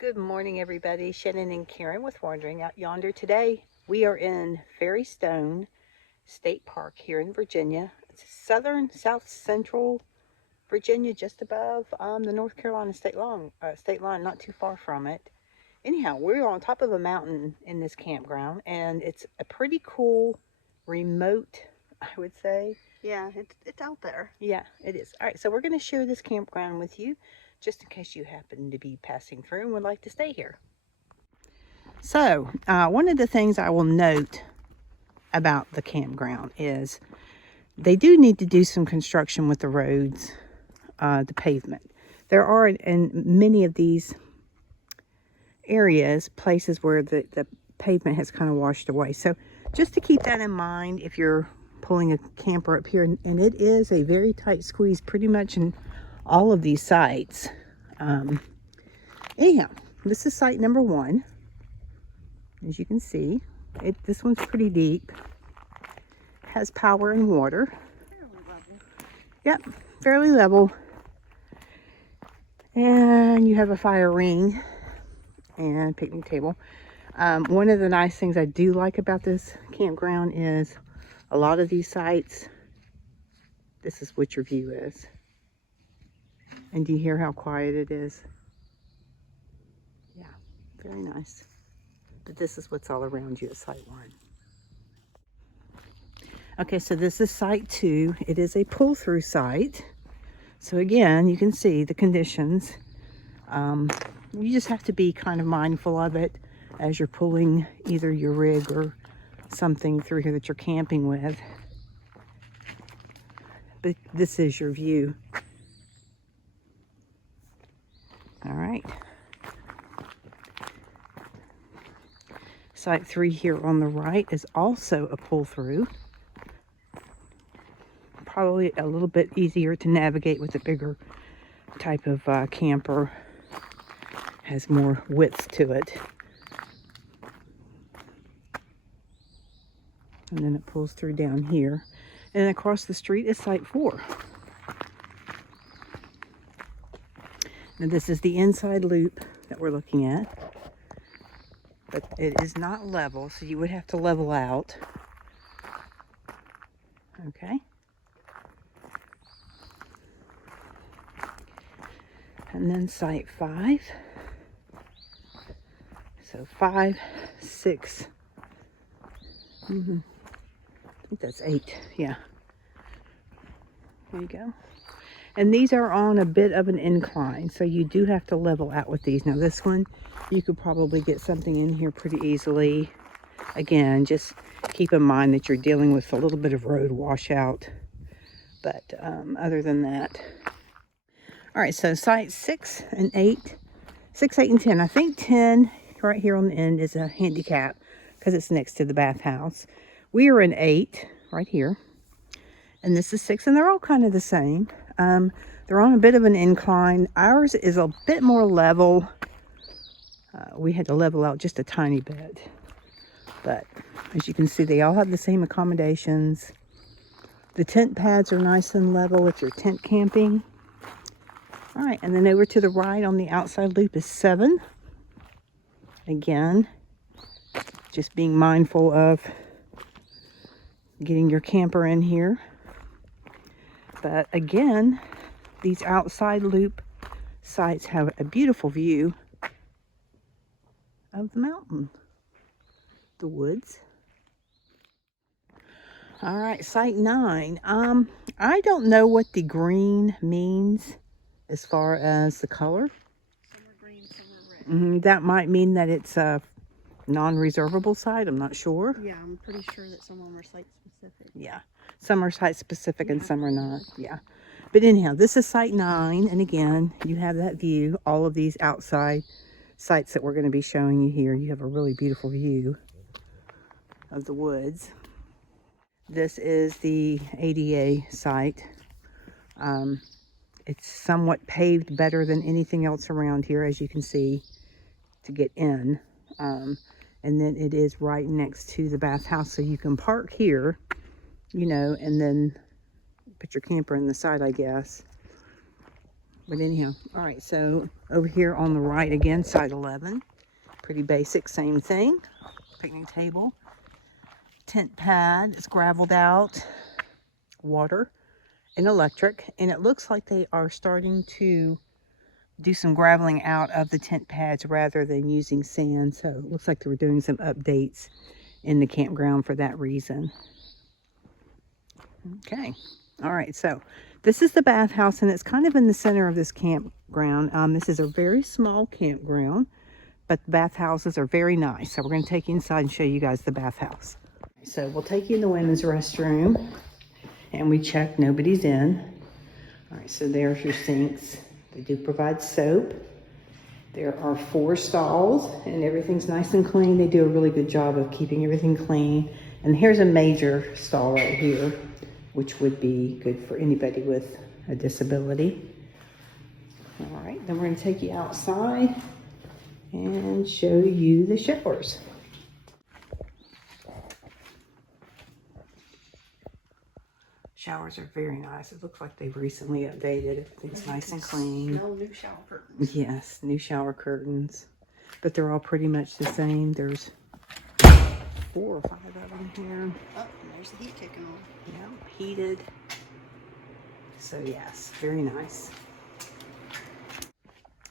Good morning, everybody. Shannon and Karen with Wandering Out Yonder. Today, we are in Fairy Stone State Park here in Virginia. It's south central Virginia, just above the North Carolina state line, not too far from it. Anyhow, we're on top of a mountain in this campground, and it's a pretty cool, remote, I would say. Yeah, it's out there. Yeah, it is. All right, so we're going to share this campground with you just in case you happen to be passing through and would like to stay here. So, one of the things I will note about the campground is they do need to do some construction with the roads, the pavement. There are in many of these areas places where the pavement has kind of washed away. So just to keep that in mind if you're pulling a camper up here, and it is a very tight squeeze pretty much in all of these sites. Anyhow, this is site number 1. As you can see, this one's pretty deep. Has power and water. Fairly level. Yep, fairly level. And you have a fire ring and picnic table. One of the nice things I do like about this campground is a lot of these sites, this is what your view is. And do you hear how quiet it is? Yeah, very nice. But this is what's all around you at site 1. Okay, so this is site 2. It is a pull-through site. So again, you can see the conditions. You just have to be kind of mindful of it as you're pulling either your rig or something through here that you're camping with. But this is your view. All right. Site 3 here on the right is also a pull-through. Probably a little bit easier to navigate with a bigger type of camper. Has more width to it. And then it pulls through down here. And across the street is site 4. Now this is the inside loop that we're looking at. But it is not level, so you would have to level out. Okay. And then site 5. So 5, 6. I think that's 8. Yeah. There you go. And these are on a bit of an incline, so you do have to level out with these. Now this one, you could probably get something in here pretty easily. Again, just keep in mind that you're dealing with a little bit of road washout. But other than that. All right, so site 6 and 8. 6, 8, and 10. I think 10 right here on the end is a handicap because it's next to the bathhouse. We are in 8 right here. And this is 6, and they're all kind of the same. They're on a bit of an incline. Ours is a bit more level. We had to level out just a tiny bit. But as you can see, they all have the same accommodations. The tent pads are nice and level if you're tent camping. All right, and then over to the right on the outside loop is 7. Again, just being mindful of getting your camper in here. But again, these outside loop sites have a beautiful view of the mountain, the woods. All right, site 9. I don't know what the green means as far as the color. Some are green, some are red. That might mean that it's a non-reservable site. I'm not sure. Yeah, I'm pretty sure that some of them are site specific. Yeah, some are site specific and some are not. Yeah, but anyhow, this is site 9, and again, you have that view. All of these outside sites that we're going to be showing you here, you have a really beautiful view of the woods. This is the ADA site. It's somewhat paved better than anything else around here, as you can see, to get in. And then it is right next to the bathhouse, so you can park here, you know, and then put your camper in the side, I guess. But anyhow, all right, so over here on the right again, side 11. Pretty basic, same thing. Picnic table. Tent pad, it's graveled out. Water and electric. And it looks like they are starting to do some graveling out of the tent pads rather than using sand. So it looks like they were doing some updates in the campground for that reason. Okay. All right, so this is the bathhouse, and it's kind of in the center of this campground. This is a very small campground, but the bathhouses are very nice. So we're going to take you inside and show you guys the bathhouse. So we'll take you in the women's restroom, and we check nobody's in. All right, so there's your sinks. They do provide soap. There are 4 stalls, and everything's nice and clean. They do a really good job of keeping everything clean. And here's a major stall right here, which would be good for anybody with a disability. All right, then we're going to take you outside and show you the showers. Showers are very nice. It looks like they've recently updated. Everything's nice and clean. No new shower curtains. Yes, new shower curtains. But they're all pretty much the same. There's 4 or 5 of them here. Oh, and there's the heat kicking on. Yeah, heated. So yes, very nice.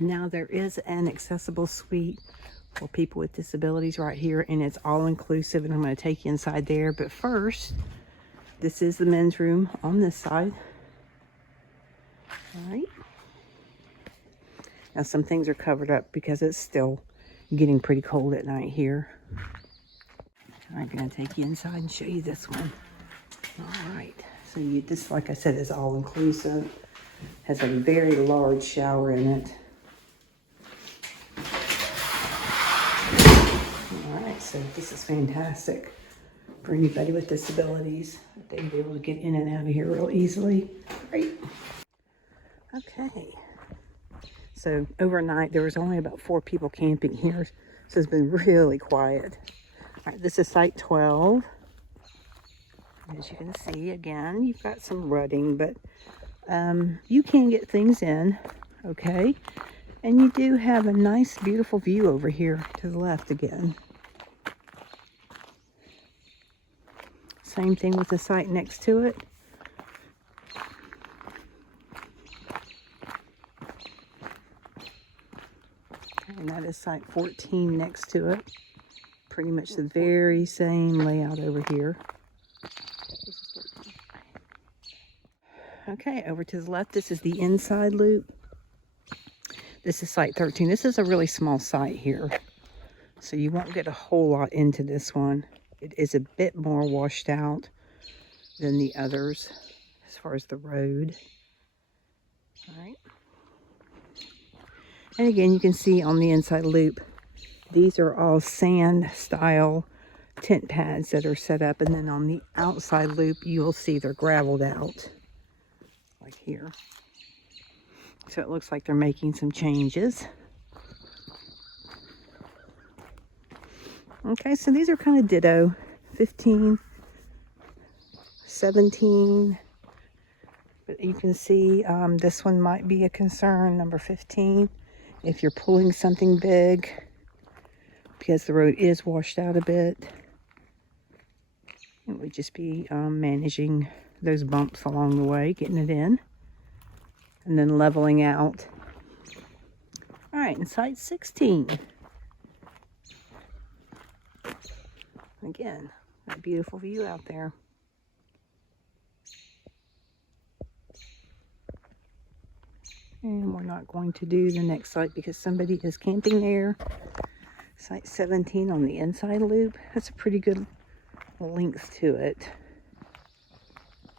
Now there is an accessible suite for people with disabilities right here, and it's all inclusive, and I'm going to take you inside there. But first, this is the men's room on this side. All right. Now some things are covered up because it's still getting pretty cold at night here. I'm going to take you inside and show you this one. All right. So this, like I said, is all inclusive. Has a very large shower in it. All right. So this is fantastic for anybody with disabilities. They'd be able to get in and out of here real easily. Great. Okay. So overnight, there was only about 4 people camping here. So it's been really quiet. All right, this is site 12. As you can see, again, you've got some rutting, but you can get things in, okay? And you do have a nice, beautiful view over here to the left again. Same thing with the site next to it. And that is site 14 next to it. Pretty much the very same layout over here. Okay, over to the left, this is the inside loop. This is site 13. This is a really small site here, so you won't get a whole lot into this one. It is a bit more washed out than the others as far as the road. All right. And again, you can see on the inside loop, these are all sand style tent pads that are set up. And then on the outside loop, you'll see they're graveled out like here. So it looks like they're making some changes. Okay, so these are kind of ditto. 15, 17. But you can see this one might be a concern, number 15. If you're pulling something big, because the road is washed out a bit, it would just be managing those bumps along the way, getting it in, and then leveling out. All right, and site 16. Again, that beautiful view out there. And we're not going to do the next site because somebody is camping there. Site 17 on the inside loop. That's a pretty good length to it.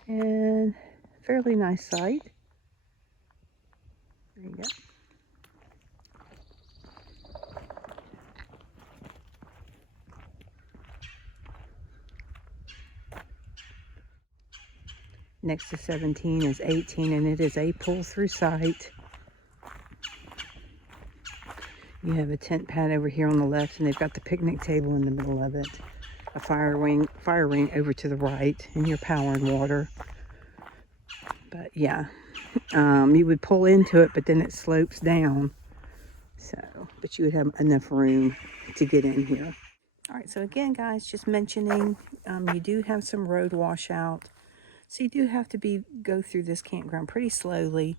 And fairly nice site. There you go. Next to 17 is 18, and it is a pull-through site. You have a tent pad over here on the left, and they've got the picnic table in the middle of it. A fire ring over to the right, and your power and water. But yeah, You would pull into it, but then it slopes down. So, but you would have enough room to get in here. All right, so again, guys, just mentioning, you do have some road washout. So you do have to go through this campground pretty slowly.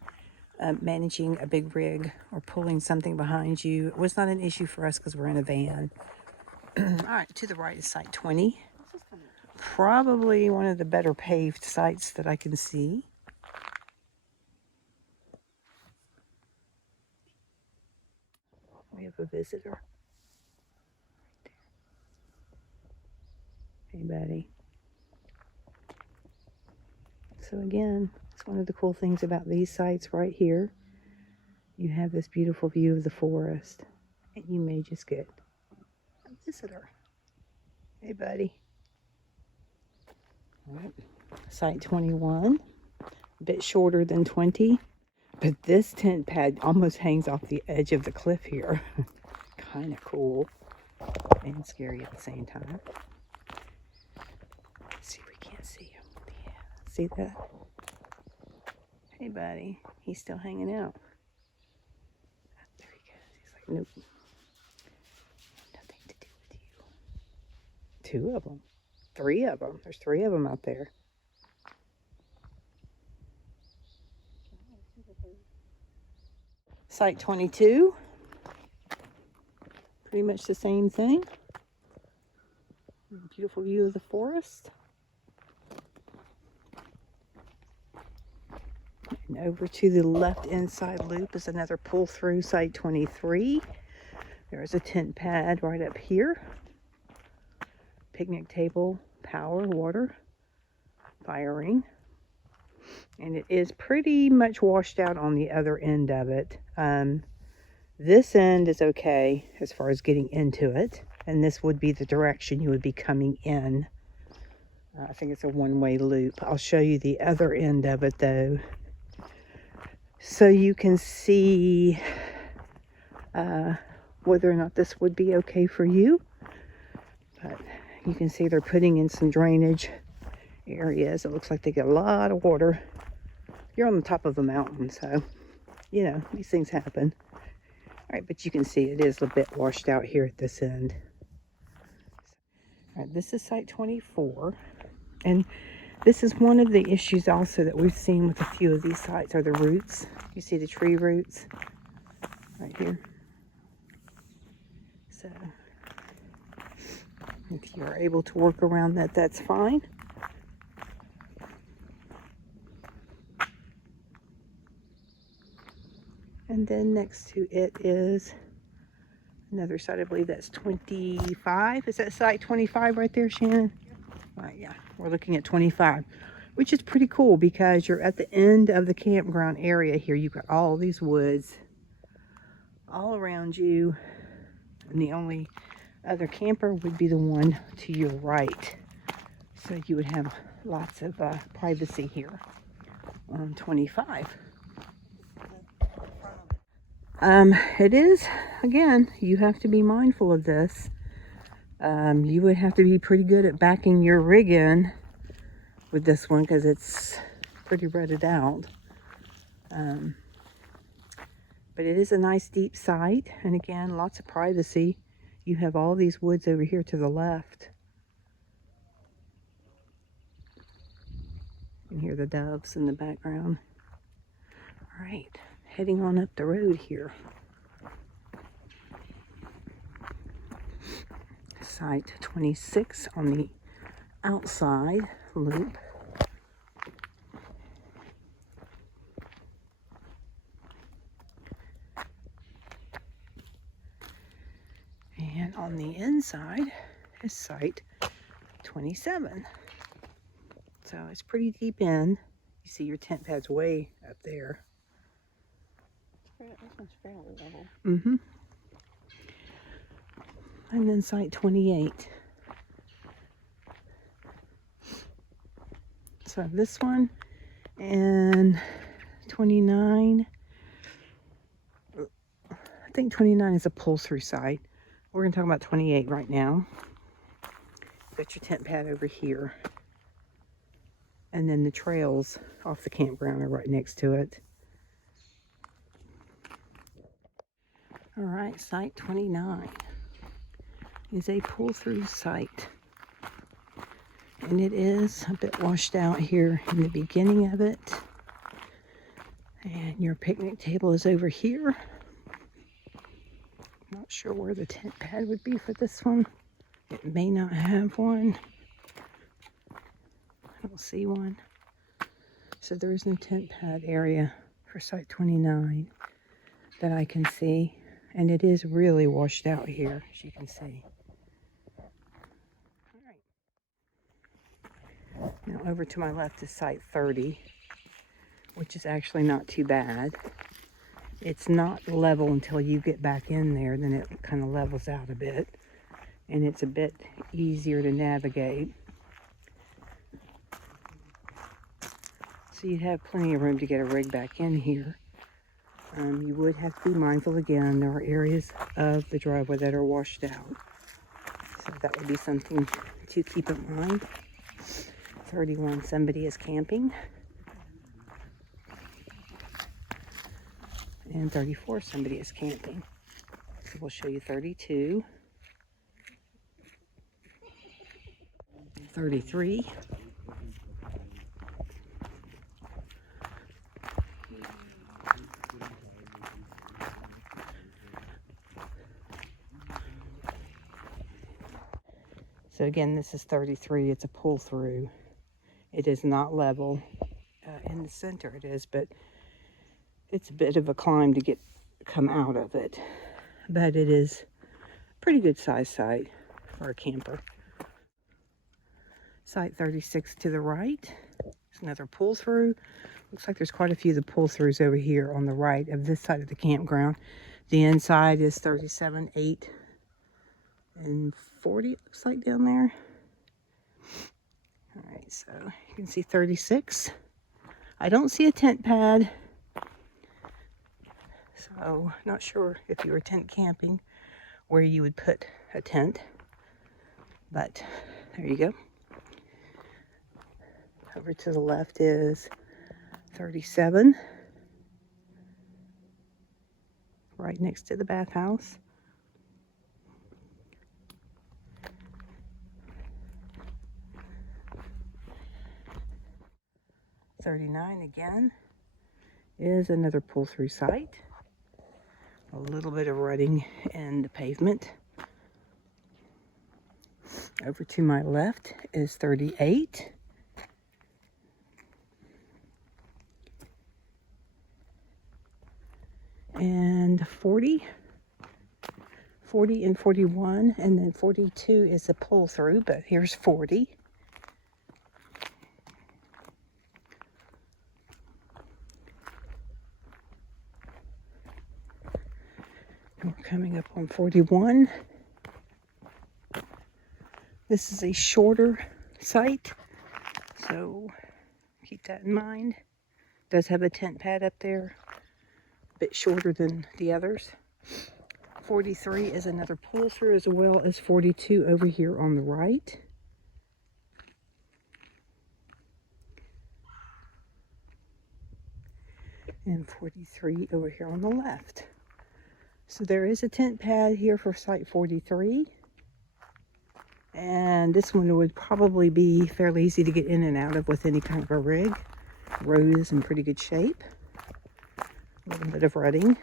Managing a big rig or pulling something behind you was not an issue for us because we're in a van. All right, to the right is site 20. Probably one of the better paved sites that I can see. We have a visitor. Hey, buddy. So again, it's one of the cool things about these sites right here. You have this beautiful view of the forest, and you may just get a visitor. Hey, buddy. All right. Site 21, a bit shorter than 20, but this tent pad almost hangs off the edge of the cliff here. Kind of cool and scary at the same time. Let's see if we can't see him. Yeah, see that? Hey, buddy. He's still hanging out. There he goes. He's like, nope. Nothing to do with you. 2 of them. 3 of them. There's 3 of them out there. Site 22. Pretty much the same thing. Beautiful view of the forest. And over to the left inside loop is another pull through, site 23. There's a tent pad right up here. Picnic table, power, water, firing. And it is pretty much washed out on the other end of it. This end is okay as far as getting into it. And this would be the direction you would be coming in. I think it's a one-way loop. I'll show you the other end of it though, so you can see whether or not this would be okay for you. But you can see they're putting in some drainage areas. It looks like they get a lot of water. You're on the top of a mountain, so you know these things happen. All right, but you can see it is a bit washed out here at this end. All right, this is site 24, and this is one of the issues also that we've seen with a few of these sites are the roots. You see the tree roots right here. So if you're able to work around that, that's fine. And then next to it is another site, I believe that's 25. Is that site 25 right there, Shannon? Right, yeah, we're looking at 25, which is pretty cool because you're at the end of the campground area here. You've got all these woods all around you, and the only other camper would be the one to your right. So you would have lots of privacy here on 25. It is, again, you have to be mindful of this. You would have to be pretty good at backing your rig in with this one because it's pretty rutted out. But it is a nice deep site, and again, lots of privacy. You have all these woods over here to the left. You can hear the doves in the background. All right, heading on up the road here. Site 26 on the outside loop. And on the inside is site 27. So it's pretty deep in. You see your tent pad's way up there. This one's fairly level. Mm-hmm. And then site 28. So this one and 29. I think 29 is a pull-through site. We're going to talk about 28 right now. Got your tent pad over here. And then the trails off the campground are right next to it. All right, site 29 is a pull-through site. And it is a bit washed out here in the beginning of it. And your picnic table is over here. Not sure where the tent pad would be for this one. It may not have one. I don't see one. So there is no tent pad area for site 29 that I can see. And it is really washed out here, as you can see. All right. Now over to my left is site 30, which is actually not too bad. It's not level until you get back in there, then it kind of levels out a bit. And it's a bit easier to navigate. So you have plenty of room to get a rig back in here. You would have to be mindful again, there are areas of the driveway that are washed out. So that would be something to keep in mind. 31, somebody is camping. And 34, somebody is camping. So we'll show you 32. 33. So again, this is 33. It's a pull through. It is not level. In the center it is, but it's a bit of a climb to come out of it. But it is a pretty good size site for a camper. Site 36 to the right is another pull through. Looks like there's quite a few of the pull throughs over here on the right of this side of the campground. The inside is 37, 8, and 40, it looks like down there. All right, so you can see 36. I don't see a tent pad. So not sure if you were tent camping where you would put a tent. But there you go. Over to the left is 37. Right next to the bathhouse. .39 again is another pull-through site. A little bit of rutting in the pavement. Over to my left is 38. And 40. 40 and 41, and then 42 is a pull-through, but here's 40. And we're coming up on 41. This is a shorter site, so keep that in mind. It does have a tent pad up there, a bit shorter than the others. 43 is another pull-through, as well as 42 over here on the right. And 43 over here on the left. So there is a tent pad here for site 43. And this one would probably be fairly easy to get in and out of with any kind of a rig. The road is in pretty good shape. A little bit of rutting.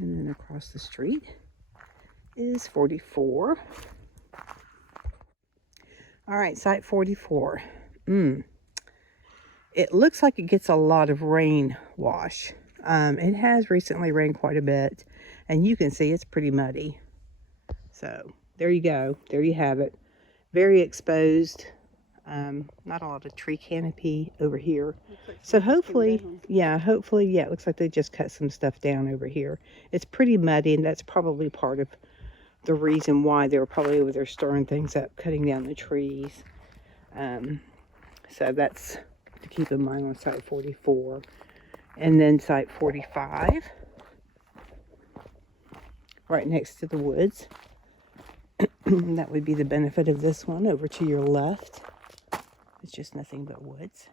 And then across the street is 44. All right, site 44. It looks like it gets a lot of rain wash. It has recently rained quite a bit, and you can see it's pretty muddy. So there you go. There you have it. Very exposed. Not a lot of tree canopy over here. So hopefully, it looks like they just cut some stuff down over here. It's pretty muddy, and that's probably part of the reason why they were probably over there stirring things up, cutting down the trees. So that's to keep in mind on site 44. And then site 45, right next to the woods. That would be the benefit of this one. Over to your left, it's just nothing but woods.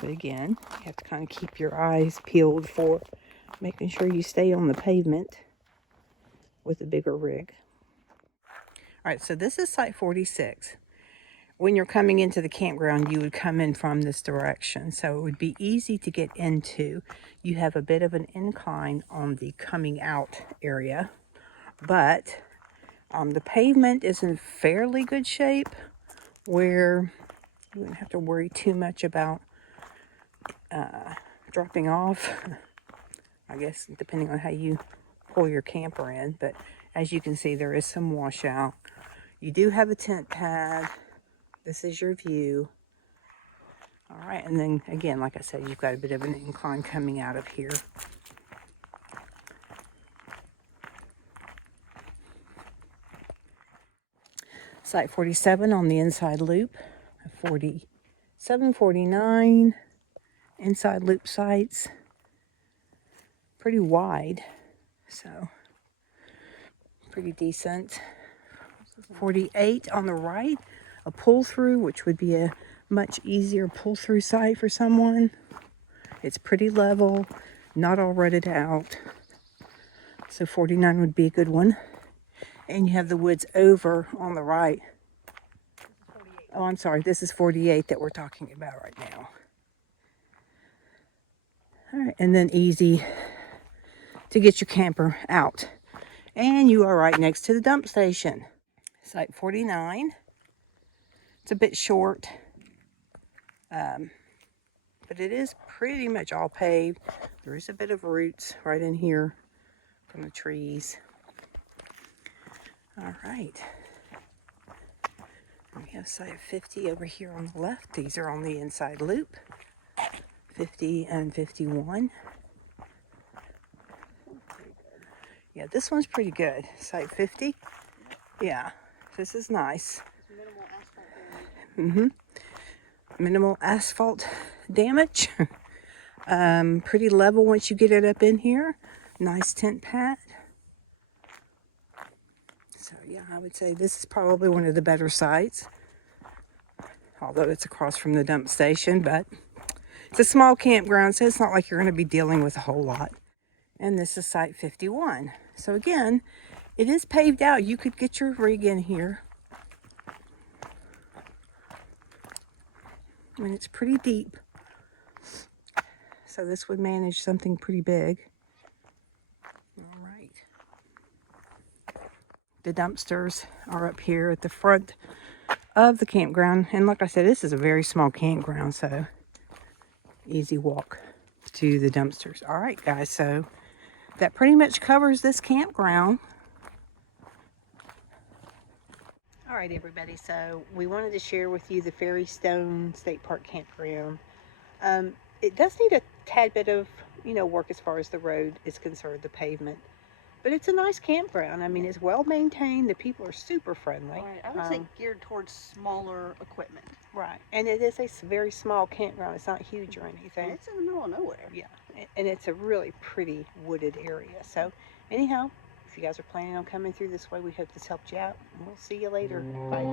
But again, you have to kind of keep your eyes peeled for making sure you stay on the pavement with a bigger rig. All right, so this is site 46. When you're coming into the campground, you would come in from this direction. So it would be easy to get into. You have a bit of an incline on the coming out area, but the pavement is in fairly good shape where you wouldn't have to worry too much about dropping off. I guess depending on how you pull your camper in, but as you can see, there is some washout. You do have a tent pad. This is your view. All right, and then again, like I said, you've got a bit of an incline coming out of here. Site 47 on the inside loop, 47, 49 inside loop sites. Pretty wide, so pretty decent. 48 on the right, a pull-through, which would be a much easier pull-through site for someone. It's pretty level, not all rutted out. So 49 would be a good one. And you have the woods over on the right. Oh, I'm sorry, this is 48 that we're talking about right now. All right, and then easy to get your camper out. And you are right next to the dump station. Site 49. It's a bit short, but it is pretty much all paved. There is a bit of roots right in here from the trees. All right. We have site 50 over here on the left. These are on the inside loop. 50 and 51. Yeah, this one's pretty good. Site 50. Yeah, this is nice. Minimal asphalt damage. Pretty level once you get it up in here. Nice tent pad. So yeah, I would say this is probably one of the better sites. Although it's across from the dump station, but it's a small campground, so it's not like you're going to be dealing with a whole lot. And this is site 51. So again, it is paved out. You could get your rig in here. I mean, it's pretty deep. So this would manage something pretty big. All right. The dumpsters are up here at the front of the campground. And like I said, this is a very small campground, so easy walk to the dumpsters. All right, guys, so that pretty much covers this campground. All right, everybody, so we wanted to share with you the Fairy Stone State Park Campground. It does need a tad bit of, work as far as the road is concerned, the pavement. But it's a nice campground. I mean, it's well maintained. The people are super friendly. Right. I would say geared towards smaller equipment. Right. And it is a very small campground. It's not huge or anything. And it's in the middle of nowhere. Yeah. And it's a really pretty wooded area. So anyhow, if you guys are planning on coming through this way, we hope this helped you out. And we'll see you later. Bye.